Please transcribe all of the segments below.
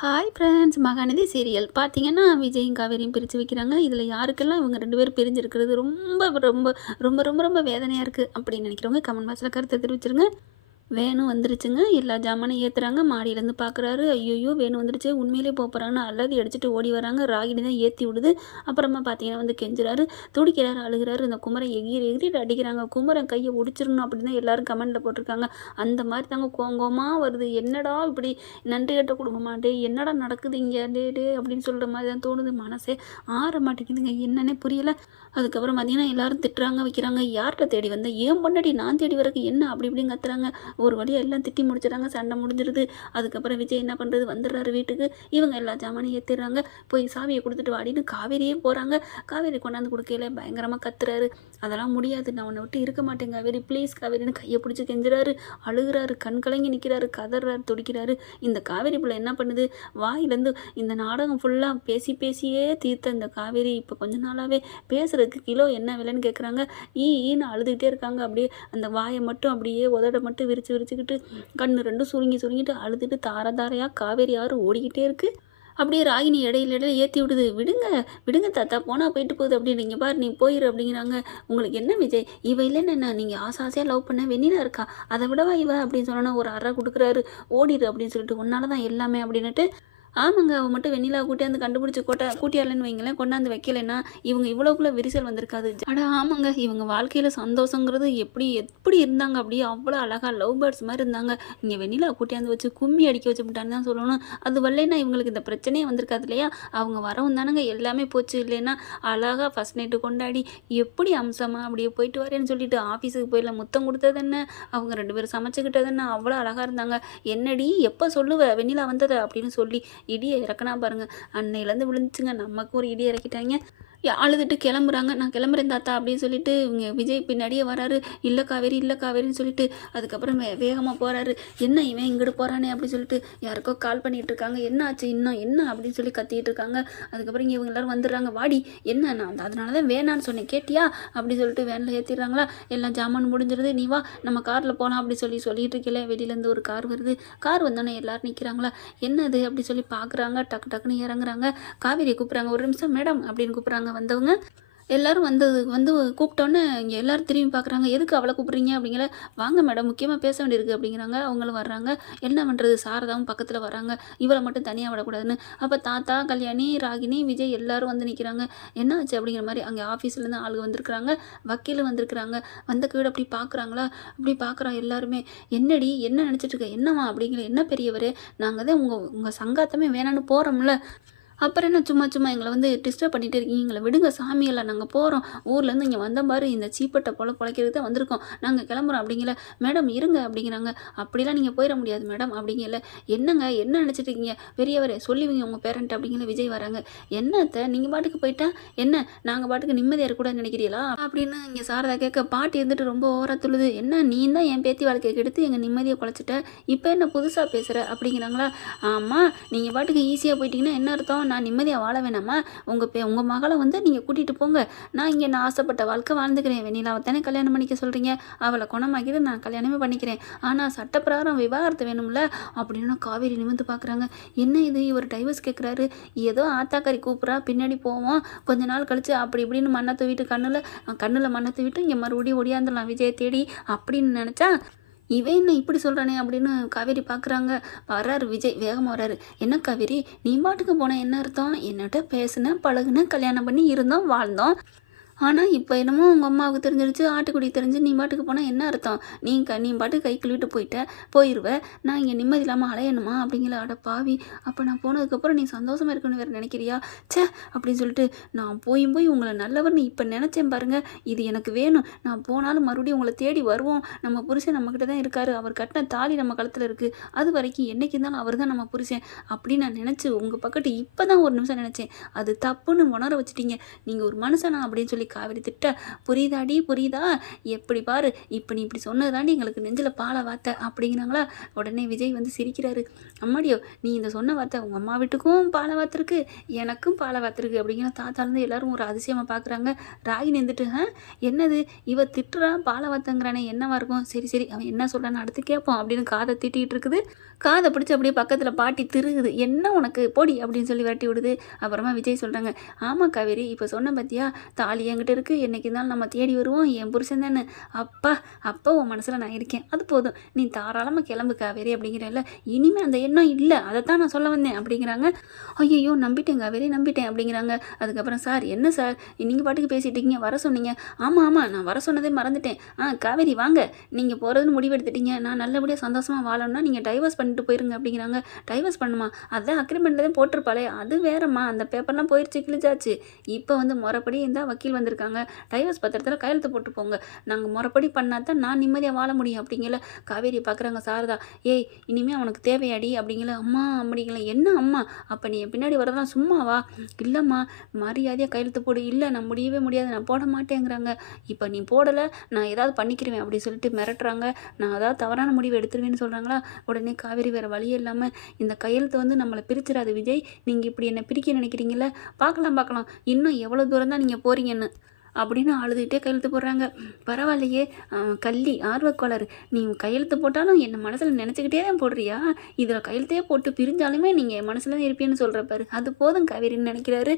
Hi friends Mahanadi serial பார்த்தீங்கன்னா விஜயும் காவேரியும் பிரித்து வைக்கிறாங்க. இதில் யாருக்கெல்லாம் இவங்க ரெண்டு பேரும் பிரிஞ்சிருக்கிறது ரொம்ப ரொம்ப ரொம்ப ரொம்ப ரொம்ப வேதனையாக இருக்குது அப்படின்னு நினைக்கிறவங்க கமெண்ட் பாக்ஸில் கருத்தை தெரிவிச்சிருங்க. வேணும் வந்துருச்சுங்க. எல்லா ஜாமானும் ஏற்றுறாங்க மாடியிலேருந்து பார்க்குறாரு ஐயோயோ வேணும் வந்துருச்சு. உண்மையிலே போகிறான்னு அல்லது அடிச்சுட்டு ஓடி வராங்க. ராகினி தான் ஏற்றி விடுது. அப்புறமா பார்த்தீங்கன்னா வந்து கெஞ்சுறாரு. துடிக்கிறாரு அழுகிறாரு. இந்த குமரன் எகிரி எகிரிட்டு அடிக்கிறாங்க. குமரன் கையை உடிச்சிடணும் அப்படின்னு தான் எல்லாரும் கமெண்ட்டில் போட்டிருக்காங்க. அந்த மாதிரி தாங்க கோங்கோமா வருது. என்னடா இப்படி நன்றி கட்ட குடும்பமாடே என்னடா நடக்குது இங்கே? டே டே அப்படின்னு சொல்கிற மாதிரி தான் தோணுது. மனசே ஆற மாட்டேங்குதுங்க. என்னன்னே புரியலை. அதுக்கப்புறம் பார்த்தீங்கன்னா எல்லாரும் திட்டுறாங்க வைக்கிறாங்க. யார்கிட்ட தேடி வந்தேன் ஏன் பண்ணடி நான் தேடி வரக்கு என்ன? அப்படி இப்படின்னு கத்துறாங்க. ஒரு வழியாக எல்லாம் திட்டி முடிச்சிடறாங்க சண்டை முடிஞ்சிருது. அதுக்கப்புறம் விஜய் என்ன பண்ணுறது வந்துடுறாரு வீட்டுக்கு. இவங்க எல்லா ஜாமானையும் ஏற்றிடுறாங்க போய் சாவியை கொடுத்துட்டு வாடின்னு காவேரியே போகிறாங்க காவேரி கொண்டாந்து கொடுக்கையில பயங்கரமாக கத்துறாரு. அதெல்லாம் முடியாது. நான் உன்னை விட்டு இருக்க மாட்டேன் காவேரி. ப்ளீஸ் காவேரின்னு கையை பிடிச்சி கெஞ்சுறாரு. அழுகுறாரு கண் கலங்கி நிற்கிறாரு கதறாரு துடிக்கிறாரு. இந்த காவேரி பிள்ளை என்ன பண்ணுது? வாயிலேருந்து இந்த நாடகம் ஃபுல்லாக பேசி பேசியே தீர்த்த இந்த காவேரி. இப்போ கொஞ்ச நாளாகவே பேசுறதுக்கு கிலோ என்ன விலைன்னு கேட்குறாங்க ஈ ஈன்னு அழுதுகிட்டே இருக்காங்க. அப்படியே அந்த வாயை மட்டும் அப்படியே உதட மட்டும் விரிச்சு விரிச்சுக்கிட்டு கண்ணு ரெண்டும் சுருங்கி சுருங்கிட்டு அழுதுட்டு தார தாரையாக காவேரி ஆறு ஓடிக்கிட்டே இருக்குது அப்படியே ராகினி இடையில இடையில ஏற்றி விடுது. விடுங்க விடுங்க தாத்தா போனால் போயிட்டு போகுது. அப்படின்றீங்க பாரு நீ போயிரு அப்படிங்கிறாங்க. உங்களுக்கு என்ன விஜய்? இவ இல்லைன்னு என்ன? நீங்கள் ஆசை ஆசையாக லவ் பண்ண வெண்ணிலா இருக்கா? அதை விடவா இவ? அப்படின்னு சொன்னோன்னா ஒரு அறை கொடுக்குறாரு. ஓடிடு அப்படின்னு சொல்லிட்டு உன்னால தான் எல்லாமே அப்படின்னுட்டு ஆமாங்க அவன் மட்டும் வெண்ணிலா கூட்டியாந்து கண்டுபிடிச்சி கொட்ட கூட்டியாலன்னு வைங்களேன் கொண்டாந்து வைக்கலைன்னா இவங்க இவ்வளோக்குள்ள விரிசல் வந்திருக்காது. அட ஆமாங்க இவங்க வாழ்க்கையில் சந்தோஷங்கிறது எப்படி எப்படி இருந்தாங்க அப்படியே அவ்வளோ அழகாக லவ் பேர்ட்ஸ் மாதிரி இருந்தாங்க. இங்கே வெண்ணிலா கூட்டியாந்து வச்சு கும்மி அடிக்க வச்சு விட்டான்னு தான் சொல்லணும். அது வரலன்னா இவங்களுக்கு இந்த பிரச்சனையே வந்திருக்காது இல்லையா? அவங்க வரவும் தானங்க எல்லாமே போச்சு. இல்லைன்னா அழகாக ஃபஸ்ட் நைட்டு கொண்டாடி எப்படி அம்சமாக அப்படியே போயிட்டு வரேன்னு சொல்லிட்டு ஆஃபீஸுக்கு போயிடல முத்தம் கொடுத்தது என்ன? அவங்க ரெண்டு பேரும் சமைச்சுக்கிட்டது என்ன? அவ்வளோ அழகாக இருந்தாங்க. என்னடி எப்போ சொல்லுவ? வெண்ணிலா வந்ததை அப்படின்னு சொல்லி இடியை இறக்குனா பாருங்கள் அன்னையிலேருந்து விழுந்துச்சுங்க. நமக்கு ஒரு இடி இறக்கிட்டாங்க. அழுதுட்டு கிளம்புறாங்க. நான் கிளம்புறேன் தாத்தா அப்படின்னு சொல்லிட்டு இவங்க விஜய் பின்னாடியே வராரு. இல்லை காவேரி இல்லை காவேரின்னு சொல்லிட்டு அதுக்கப்புறம் வே வேகமாக போகிறாரு என்ன இவன் இங்கிட்டு போகிறானே அப்படின்னு சொல்லிட்டு யாருக்கோ கால் பண்ணிட்டு இருக்காங்க. என்ன ஆச்சு? இன்னும் என்ன? அப்படின்னு சொல்லி கத்திட்டு இருக்காங்க. அதுக்கப்புறம் இங்கே இவங்க எல்லாரும் வந்துடுறாங்க. வாடி என்ன? நான் அதனால தான் வேணான்னு சொன்னேன். கேட்டியா? அப்படி சொல்லிட்டு வேனில் ஏற்றிடுறாங்களா எல்லாம் ஜாமான் முடிஞ்சிருது. நீ வா. நம்ம காரில் போகலாம் அப்படி சொல்லி சொல்லிட்டு இருக்கல வெளியிலேருந்து ஒரு கார் வருது. கார் வந்தோன்னே எல்லாரும் நிற்கிறாங்களா என்னது? அப்படி சொல்லி பார்க்குறாங்க டக்கு டக்குன்னு இறங்குறாங்க. காவேரியை கூப்பிட்றாங்க. ஒரு நிமிஷம் மேடம் அப்படின்னு கூப்பிட்றாங்க. வந்தவங்க எல்லாரும் வந்து வந்து கூப்பிட்டோன்னே இங்கே எல்லோரும் திரும்பி பார்க்குறாங்க எதுக்கு அவளை கூப்பிட்றீங்க? அப்படிங்கிற வாங்க மேடம் முக்கியமாக பேச வேண்டியிருக்கு. அப்படிங்கிறாங்க. அவங்களும் வர்றாங்க. என்ன பண்ணுறது சாரதாவும் பக்கத்தில் வராங்க இவளை மட்டும் தனியாக விடக்கூடாதுன்னு. அப்போ தாத்தா கல்யாணி ராகினி விஜய் எல்லோரும் வந்து நிற்கிறாங்க என்ன ஆச்சு? அப்படிங்கிற மாதிரி அங்கே ஆஃபீஸ்லேருந்து ஆளுங்க வந்திருக்கிறாங்க. வக்கீலும் வந்திருக்கிறாங்க. வந்த கீழே அப்படி பார்க்குறாங்களா அப்படி பார்க்குறா எல்லாருமே. என்னடி? என்ன நினச்சிட்டு இருக்க? என்னவா அப்படிங்கிற என்ன பெரியவர்? நாங்கள் தான் உங்கள் உங்கள் சங்காத்தமே வேணான்னு போகிறோம்ல அப்புறம் என்ன சும்மா சும்மா எங்களை வந்து டிஸ்டர்ப் பண்ணிகிட்டே இருக்கீங்க. எங்களை விடுங்க சாமியெல்லாம் நாங்கள் போகிறோம் ஊர்லேருந்து இங்கே வந்த மாதிரி இந்த சீப்பட்டை போல பொழைக்கிறது தான் வந்திருக்கோம். நாங்கள் கிளம்புறோம் அப்படிங்கல. மேடம் இருங்க அப்படிங்கிறாங்க. அப்படிலாம் நீங்கள் போயிட முடியாது மேடம் அப்படிங்கல. என்னங்க? என்ன நினச்சிட்டு இருக்கீங்க? பெரியவரே சொல்லுவீங்க உங்கள் பேரண்ட் அப்படிங்கிற விஜய் வராங்க. என்னத்த? நீங்கள் பாட்டுக்கு போயிட்டா என்ன? நாங்கள் பாட்டுக்கு நிம்மதியாக இருக்கக்கூடாதுன்னு நினைக்கிறீங்களா? அப்படின்னு இங்கே சாரதா கேட்க பாட்டி இருந்துட்டு ரொம்ப ஓவரா என்ன? நீ தான் என் பேத்தி வாழ்க்கையை கெடுத்து எங்கள் நிம்மதியை குலைச்சிட்ட இப்போ என்ன புதுசாக பேசுகிற அப்படிங்கிறாங்களா. ஆமாம் நீங்கள் பாட்டுக்கு ஈஸியாக போயிட்டீங்கன்னா என்ன அர்த்தம்? நான் நிம்மதியாக வாழ வேணாமா? உங்கள் பே உங்கள் மகளை வந்து நீங்கள் கூட்டிகிட்டு போங்க. நான் இங்கே நான் ஆசைப்பட்ட வாழ்க்கை வாழ்ந்துக்கிறேன். வெண்ணிலாவை தானே கல்யாணம் பண்ணிக்க சொல்கிறீங்க அவளை குணமாக்கிட்டு நான் கல்யாணமே பண்ணிக்கிறேன். ஆனால் சட்டப்பிரகாரம் விவாகரத்து வேணும்ல? அப்படின்னு காவேரி நிமிந்து பார்க்குறாங்க என்ன இது? இவர் டைவர்ஸ் கேட்குறாரு ஏதோ ஆத்தாக்காரி கூப்பிட்றா. பின்னாடி போவோம். கொஞ்ச நாள் கழித்து அப்படி இப்படின்னு மண்ணை தூவிட்டு கண்ணில் கண்ணில் மண்ணை தூவிட்டு இங்கே மறுபடியும் ஒடியாந்துடலாம். விஜயை தேடி அப்படின்னு நினச்சா இவன் என்ன இப்படி சொல்கிறானே அப்படின்னு காவேரி பார்க்குறாங்க வர்றாரு விஜய் வேகமாக வர்றாரு என்ன காவேரி நீ பாட்டுக்கு போன என்ன அர்த்தம்? என்னட்ட பேசுன பழகுன கல்யாணம் பண்ணி இருந்தோம் வாழ்ந்தோம். ஆனால் இப்போ என்னமோ உங்கள் அம்மாவுக்கு தெரிஞ்சிருச்சு ஆட்டுக்குடி தெரிஞ்சு நீ பாட்டுக்கு போனால் என்ன அர்த்தம்? நீ க நீ பாட்டுக்கு கை கழுவிட்டு போயிட்ட போயிடுவேன் நான் இங்கே நிம்மதி இல்லாமல் அலையணுமா? அப்படிங்கிற அட பாவி. அப்போ நான் போனதுக்கப்புறம் நீ சந்தோஷமாக இருக்கணும்னு வேறு நினைக்கிறியா? ச்சே! அப்படின்னு சொல்லிட்டு நான் போயும் போய் உங்களை நல்லவர்னு இப்போ நினச்சேன் பாருங்கள் இது எனக்கு வேணும். நான் போனாலும் மறுபடியும் உங்களை தேடி வருவோம். நம்ம புருஷன் நம்மக்கிட்ட தான் இருக்காரு. அவர் கட்டின தாலி நம்ம கழுத்தில் இருக்குது அது வரைக்கும் என்னைக்கு இருந்தாலும் அவர் தான் நம்ம புருஷன். அப்படின்னு நான் நினச்சி உங்கள் பக்கத்து இப்போ தான் ஒரு நிமிஷம் நினச்சேன். அது தப்புன்னு உணர வச்சுட்டீங்க. நீங்கள் ஒரு மனுஷனா அப்படின்னு சொல்லி காவேரி திட்ட புரியுதாடி புரியுதா? எப்படி பாரு? இப்போ நீ இப்படி சொன்னதாண்டி எங்களுக்கு நெஞ்சில் பாலை வார்த்தை அப்படிங்கிறாங்களா? உடனே விஜய் வந்து சிரிக்கிறாரு. அம்மாடியோ நீ இந்த சொன்ன வார்த்தை உங்கள் அம்மா வீட்டுக்கும் பாலை வார்த்திருக்கு எனக்கும் பாலை வார்த்திருக்கு அப்படிங்கிற தாத்தாலேருந்து எல்லாரும் ஒரு அதிசயமாக பார்க்குறாங்க ராகி நின்றுட்டு ஆ என்னது? இவ திட்டுறா பாலை வார்த்தைங்கிறானே என்னவா இருக்கும்? சரி சரி அவன் என்ன சொல்கிறான்னு அடுத்து கேட்போம் அப்படின்னு காதை திட்டிகிட்டு இருக்குது. காதை பிடிச்சி அப்படியே பக்கத்தில் பாட்டி திருகுது. என்ன உனக்கு? பொடி அப்படின்னு சொல்லி விரட்டி விடுது. அப்புறமா விஜய் சொல்கிறாங்க ஆமாம் காவேரி இப்போ சொன்ன பார்த்தியா தாலியை என்கிட்ட இருக்குது என்னைக்கு இருந்தாலும் நம்ம தேடி வருவோம். என் புருஷன் தானே. அப்பா அப்பா உன் மனசில் நான் இருக்கேன். அது போதும். நீ தாராளமாக கிளம்பு காவேரி அப்படிங்கிறல்ல இனிமேல் அந்த எண்ணம் இல்லை. அதை தான் நான் சொல்ல வந்தேன் அப்படிங்கிறாங்க. ஐயோ நம்பிட்டேன் காவேரி நம்பிட்டேன் அப்படிங்கிறாங்க. அதுக்கப்புறம் சார் என்ன சார்? நீங்கள் பாட்டுக்கு பேசிட்டு இருக்கீங்க. வர சொன்னீங்க. ஆமாம் ஆமாம் நான் வர சொன்னதே மறந்துட்டேன். ஆ காவேரி வாங்க. நீங்கள் போகிறதுன்னு முடிவெடுத்துட்டீங்க. நான் நல்லபடியாக சந்தோஷமாக வாழணும்னா நீங்கள் டைவர்ஸ் பண்ணிட்டு போயிருங்க அப்படிங்கிறாங்க. டைவர்ஸ் பண்ணுமா? அதான் அக்ரிமெண்ட்டில் தான் போட்டிருப்பாளே. அது வேறம்மா. அந்த பேப்பர்லாம் போயிடுச்சு கிழிச்சாச்சு இப்போ வந்து முறைப்படி இருந்தால் வக்கீல் வந்து வந்திருக்காங்க. டைவர்ஸ் பத்திரத்தில் கையெழுத்து போட்டு போங்க. நாங்கள் முறைப்படி பண்ணால் தான் நான் நிம்மதியாக வாழ முடியும் அப்படிங்கல. காவேரி பார்க்குறாங்க சாரதா. ஏய் இனிமேல் அவனுக்கு தேவையாடி அப்படிங்கல. அம்மா அப்படிங்கல. என்ன அம்மா? அப்போ நீ பின்னாடி வரதான் சும்மாவா? இல்லைம்மா மரியாதையாக கையெழுத்து போடு. இல்லை நான் முடியவே முடியாது. நான் போட மாட்டேங்கிறாங்க. இப்போ நீ போடலை நான் ஏதாவது பண்ணிக்கிறேன் அப்படி சொல்லிட்டு மிரட்டுறாங்க. நான் அதாவது தவறான முடிவு எடுத்துருவேன்னு சொல்கிறாங்களா உடனே காவேரி வேறு வழியே இல்லாமல் இந்த கையெழுத்து வந்து நம்மளை பிரிச்சிடாது விஜய். நீங்கள் இப்படி என்னை பிரிக்க நினைக்கிறீங்கள பார்க்கலாம் பார்க்கலாம் இன்னும் எவ்வளோ தூரம் தான் நீங்கள் போகிறீங்கன்னு அப்படின்னு அழுதுகிட்டே கையெழுத்து போடுறாங்க. பரவாயில்லையே கள்ளி ஆர்வக்கோளாறு. நீ கையெழுத்து போட்டாலும் என்னை மனசில் நினச்சிக்கிட்டே தான் போடுறியா? இதில் கையெழுத்தே போட்டு பிரிஞ்சாலுமே நீங்கள் என் மனசில் தான் இருப்பேன்னு சொல்கிற பாரு. அது போதும் காவேரின்னு நினைக்கிறாரு.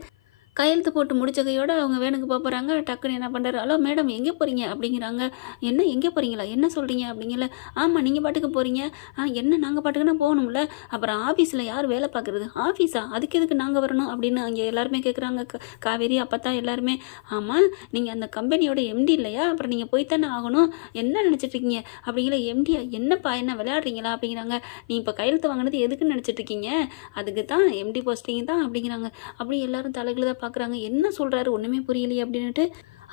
கையெழுத்து போட்டு முடிச்ச கையோட அவங்க வேணுக்கு பார்ப்புறாங்க போகிறாங்க டக்குன்னு என்ன பண்ணுறாரு ஹலோ மேடம் எங்கே போகிறீங்க அப்படிங்கிறாங்க. என்ன எங்கே போகிறீங்களா என்ன சொல்கிறீங்க அப்படிங்கல. ஆமாம் நீங்கள் பாட்டுக்கு போகிறீங்க ஆ என்ன நாங்கள் பாட்டுக்குன்னா போகணும்ல. அப்புறம் ஆஃபீஸில் யார் வேலை பார்க்குறது? ஆஃபீஸா? அதுக்கு எதுக்கு நாங்கள் வரணும்? அப்படின்னு அங்கே எல்லாருமே கேட்குறாங்க க- காவேரி அப்போ தான் எல்லாருமே. ஆமாம் நீங்கள் அந்த கம்பெனியோட எம்டி இல்லையா? அப்புறம் நீங்கள் போய் தானே ஆகணும். என்ன நினச்சிட்டு இருக்கீங்க? அப்படிங்கிற எம்டியா? என்னப்பா? என்ன விளையாடுறீங்களா? அப்படிங்கிறாங்க. நீ இப்போ கையெழுத்து வாங்கினது எதுக்குன்னு நினச்சிட்டு இருக்கீங்க? அதுக்கு தான் எம்டி போஸ்டிங் தான் அப்படிங்கிறாங்க. அப்படி எல்லாரும் தலைகளை பார்க்குறாங்க. என்ன சொல்கிறாரு ஒன்றுமே புரியலையே அப்படின்ட்டு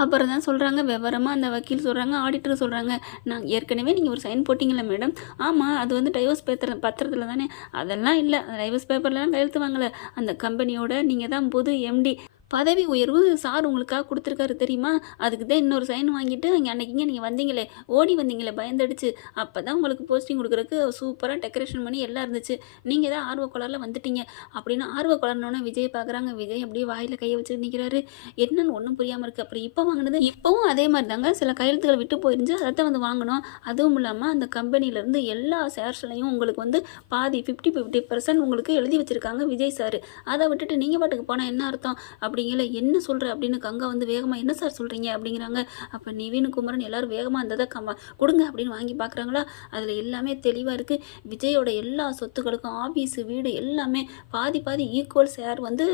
அப்புறம் தான் சொல்கிறாங்க விவரமாக அந்த வக்கீல் சொல்கிறாங்க ஆடிட்டர் சொல்கிறாங்க நான் ஏற்கனவே நீங்கள் ஒரு சைன் போட்டிங்களே மேடம் ஆமாம் அது வந்து டைவர்ஸ் பேப்பர் பத்திரத்தில் தானே. அதெல்லாம் இல்லை. டைவர்ஸ் பேப்பர்லாம் கையெழுத்து வாங்கலை. அந்த கம்பெனியோட நீங்கள் தான் புது எம்டி பதவி உயர்வு சார் உங்களுக்காக கொடுத்துருக்காரு தெரியுமா? அதுக்கு தான் இன்னொரு சைன் வாங்கிட்டு அங்கே அன்றைக்கிங்க நீங்கள் வந்தீங்களே ஓடி வந்தீங்களே பயந்தடிச்சு. அப்போ தான் உங்களுக்கு போஸ்டிங் கொடுக்குறக்கு சூப்பராக டெக்கரேஷன் பண்ணி எல்லாம் இருந்துச்சு. நீங்கள் தான் ஆர்வக்கோளாரில் வந்துட்டீங்க அப்படின்னு ஆர்வக்கோளாறுனோடனே விஜய் பார்க்குறாங்க விஜய் அப்படியே வாயில் கையை வச்சு நிற்கிறாரு என்னன்னு ஒன்றும் புரியாமல் இருக்குது அப்புறம் இப்போ வாங்கினது இப்போவும் அதே மாதிரி தாங்க சில கையெழுத்துக்கள் விட்டு போயிருந்துச்சு. அதை தான் வந்து வாங்கணும் அதுவும் இல்லாமல் அந்த கம்பெனியிலேருந்து எல்லா ஷேர்ஸ்லையும் உங்களுக்கு வந்து பாதி ஃபிஃப்டி ஃபிஃப்டி பர்சன்ட் உங்களுக்கு எழுதி வச்சுருக்காங்க விஜய் சார் அதை விட்டுட்டு நீங்கள் பாட்டுக்கு போனால் என்ன அர்த்தம்? அப்படிங்கல என்ன சொல்கிற அப்படின்னு கங்கா வந்து வேகமாக என்ன சார் சொல்கிறீங்க அப்படிங்கிறாங்க. அப்போ நிவீன் குமரன் எல்லோரும் வேகமாக இருந்ததை கம்ம கொடுங்க அப்படின்னு வாங்கி பார்க்குறாங்களா அதில் எல்லாமே தெளிவாக இருக்குது விஜயோட எல்லா சொத்துக்களுக்கும் ஆஃபீஸு வீடு எல்லாமே பாதி பாதி ஈக்குவல் ஷேர் வந்து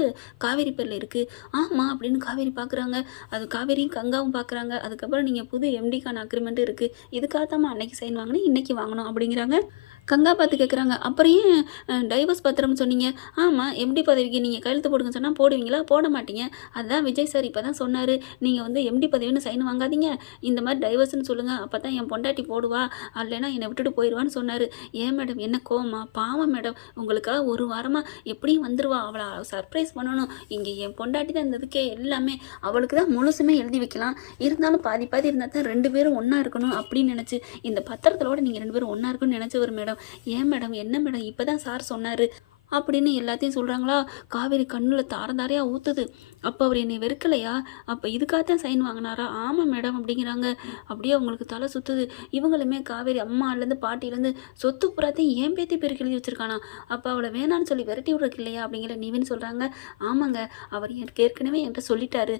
காவேரி பேரில் இருக்குது ஆமாம் அப்படின்னு காவேரி பார்க்குறாங்க அது காவேரியும் கங்காவும் பார்க்குறாங்க அதுக்கப்புறம் நீங்கள் புது எம்டிக்கான அக்ரிமெண்ட்டு இருக்குது இதுக்காக தான் அன்னைக்கு சைன் வாங்கினேன் இன்றைக்கி வாங்கணும் அப்படிங்கிறாங்க. கங்கா பார்த்து கேட்குறாங்க அப்புறம் ஏன் டைவர்ஸ் பத்திரம்னு சொன்னீங்க? ஆமாம் எம்டி பதவிக்கு நீங்கள் கையெழுத்து போடுங்க சொன்னால் போடுவீங்களா? போட மாட்டீங்க. அதுதான் விஜய் சார் இப்போ தான் சொன்னார். நீங்கள் வந்து எம்டி பதவின்னு சைன் வாங்காதீங்க. இந்த மாதிரி டைவர்ஸ்னு சொல்லுங்கள் அப்போ தான் என் பொண்டாட்டி போடுவா. இல்லைன்னா என்னை விட்டுட்டு போயிடுவான்னு சொன்னார். ஏன் மேடம் என்ன கோவமா? பாவம் மேடம் உங்களுக்காக ஒரு வாரமாக எப்படியும் வந்துடுவா அவளை சர்ப்ரைஸ் பண்ணணும். இங்கே என் பொண்டாட்டி தான் இருந்ததுக்கே எல்லாமே. அவளுக்கு தான் முழுசுமே எழுதி வைக்கலாம். இருந்தாலும் பாதி பாதி இருந்தால் தான் ரெண்டு பேரும் ஒன்றா இருக்கணும் அப்படின்னு நினச்சி இந்த பத்திரத்தோட நீங்கள் ரெண்டு பேரும் ஒன்றா இருக்கணும்னு நினச்ச ஒரு மேடம் ஏன் மேடம்? என்ன மேடம்? இப்போ தான் சார் சொன்னார். அப்படின்னு எல்லாத்தையும் சொல்கிறாங்களா காவேரி கண்ணில் தார தாரையாக ஊற்றுது அப்போ அவர் என்னை வெறுக்கலையா? அப்போ இதுக்காகத்தான் சைன் வாங்கினாரா? ஆமாம் மேடம் அப்படிங்கிறாங்க. அப்படியே அவங்களுக்கு தலை சுற்றுது இவங்களுமே காவேரி அம்மாலேருந்து பாட்டிலேருந்து சொத்து புறாத்தையும் ஏன் பேத்தி பேருக்கு எழுதி வச்சுருக்கானா? அப்போ அவளை வேணான்னு சொல்லி விரட்டி விட்றதுக்கு இல்லையா? அப்படிங்கிற நீவின்னு சொல்கிறாங்க ஆமாங்க. அவர் ஏற்கனவே என்கிட்ட சொல்லிட்டாரு.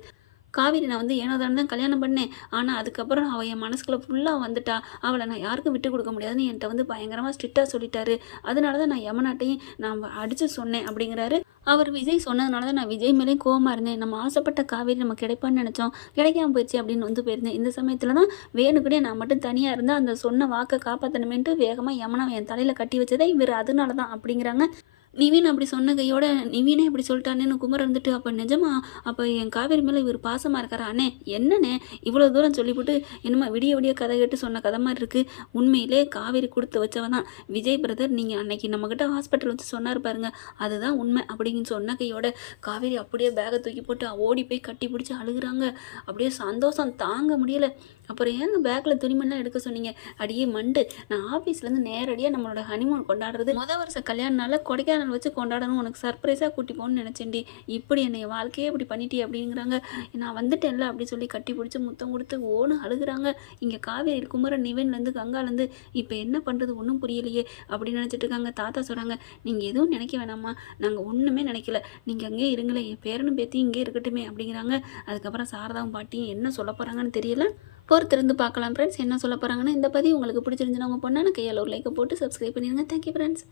காவேரி நான் வந்து ஏனோ தான் கல்யாணம் பண்ணேன். ஆனால் அதுக்கப்புறம் அவள் என் மனசுக்குள்ளே ஃபுல்லாக வந்துட்டா. அவளை நான் யாருக்கும் விட்டு கொடுக்க முடியாதுன்னு என்கிட்ட வந்து பயங்கரமாக ஸ்ட்ரிக்டாக சொல்லிட்டாரு. அதனால தான் நான் யமனாட்டையும் நான் அடித்து சொன்னேன் அப்படிங்கிறாரு. அவர் விஜய் சொன்னதுனால தான் நான் விஜய் மேலேயும் கோவமாக இருந்தேன். நம்ம ஆசைப்பட்ட காவேரி நம்ம கிடைப்பான்னு நினச்சோம். கிடைக்காம போயிடுச்சு அப்படின்னு வந்து போயிருந்தேன். இந்த சமயத்தில் தான் வேணுக்குனே நான் மட்டும் தனியாக இருந்தால் அந்த சொன்ன வாக்கை காப்பாற்றணுமேன்ட்டு வேகமாக யமனா என் தலையில் கட்டி வச்சதே இவர் அதனால தான் அப்படிங்கிறாங்க. நிவின் அப்படி சொன்ன கையோட நிவினே இப்படி சொல்லிட்டானேன்னு குமர் இருந்துட்டு அப்போ நிஜமா அப்போ என் காவேரி மேலே இவர் பாசமாக இருக்கிறா அண்ணே? என்னண்ணே? இவ்வளோ தூரம் சொல்லிவிட்டு என்னமா விடிய விடிய கதை கேட்டு சொன்ன கதை மாதிரி இருக்குது உண்மையிலே காவேரி கொடுத்து வச்சவன் தான். விஜய் பிரதர் நீங்கள் அன்னைக்கு நம்மக்கிட்ட ஹாஸ்பிட்டல் வச்சு சொன்னார் பாருங்க. அதுதான் உண்மை அப்படின்னு சொன்ன கையோட காவேரி அப்படியே பேகை தூக்கி போட்டு ஓடி போய் கட்டி பிடிச்சி அழுகுறாங்க. அப்படியே சந்தோஷம் தாங்க முடியலை. அப்புறம் ஏங்க பேக்கில் துணிமணிலாம் எடுக்க சொன்னீங்க? அடியே மண்டு. நான் ஆஃபீஸ்லேருந்து நேரடியாக நம்மளோட ஹனிமூன் கொண்டாடுறது. முத வருஷ கல்யாணனால கொடைக்கானல் வச்சு கொண்டாடணும். உனக்கு சர்ப்ரைஸாக கூட்டி போகணும்னு நினச்சேன்டி. இப்படி என்னை வாழ்க்கையே இப்படி பண்ணிட்டே அப்படிங்கிறாங்க. நான் வந்துட்டேன்ல அப்படி சொல்லி கட்டி பிடிச்சி முத்தம் கொடுத்து ஓன்னு அழுகுறாங்க. இங்கே காவேரி குமரன் நிவன்லேருந்து கங்காலேருந்து. இப்போ என்ன பண்ணுறது ஒன்றும் புரியலையே அப்படின்னு நினச்சிட்டு இருக்காங்க. தாத்தா சொல்கிறாங்க நீங்கள் எதுவும் நினைக்க வேணாமா நாங்கள் ஒன்றுமே நினைக்கல. நீங்கள் அங்கேயே இருங்களேன். என் பேரனும் பேத்தி இங்கே இருக்கட்டுமே அப்படிங்கிறாங்க. அதுக்கப்புறம் சாரதாவும் பாட்டியும் என்ன சொல்ல போகிறாங்கன்னு தெரியல. பொறுத்திருந்து பார்க்கலாம் ஃப்ரெண்ட்ஸ் என்ன சொல்ல போகிறாங்கன்னா இந்த பதிவு உங்களுக்கு பிடிச்சிருந்துச்சுன்னா உங்கள் பொண்ணான கையால் ஒரு லைக்கை போட்டு சப்ஸ்கிரைப் பண்ணிடுங்க. Thank you friends